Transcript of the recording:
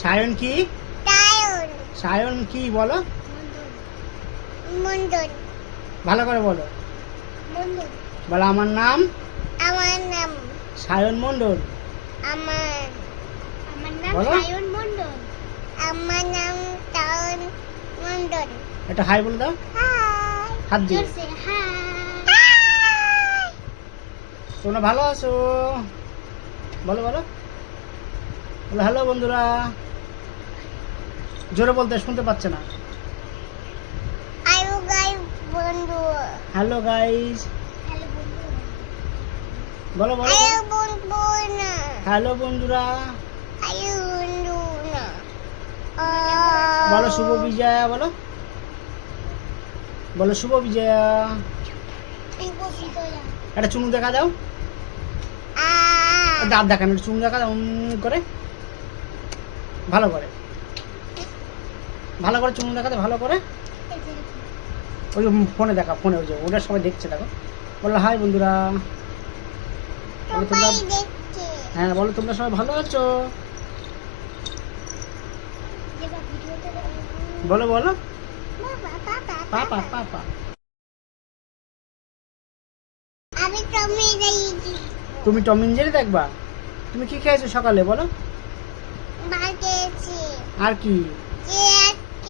সায়ন কি? সায়ন কি বলো? মন্ডল। ভালো করে বলো। মন্ডল। বলো আমার নাম সায়ন মন্ডল। আমার আমার নাম বলো। সায়ন মন্ডল। আমার নাম সায়ন মন্ডল। একটা হাই বলে দাও হাই। হাত দিয়ে। জোরসে হাই। তোমরা ভালো আছো? বলো বলো বলো হ্যালো বন্ধুরা। জোরে বলতে শুনতে পাচ্ছে না। আয়ু গাই বন্ধু। Hello guys. হ্যালো বন্ধু। বলো বলো আয়ু বন্ধু না। হ্যালো বন্ধুরা। আয়ু বন্ধু না। বলো শুভ বিজয়া। বলো বলো শুভ বিজয়া। একটা চুমু দেখা দাও। দাঁত দেখান, একটা চুমু দেখা দাও করে। ভালো করে ভালো করে চুমু দেখাতে ভালো করে। ওই যে ফোনে দেখা, ফোনে ওই যে ওটা সবাই দেখছে দেখো। বলো হাই বন্ধুরা। বলো তোমরা, হ্যাঁ বলো তোমরা সবাই ভালো আছো? বলো বলো পাপা পাপা। আমি টমি যাইছি। তুমি টম এন্ড জেরি দেখবা? তুমি কি খেয়েছো সকালে বলো? ভাত খেয়েছি। আর কি? চিয়া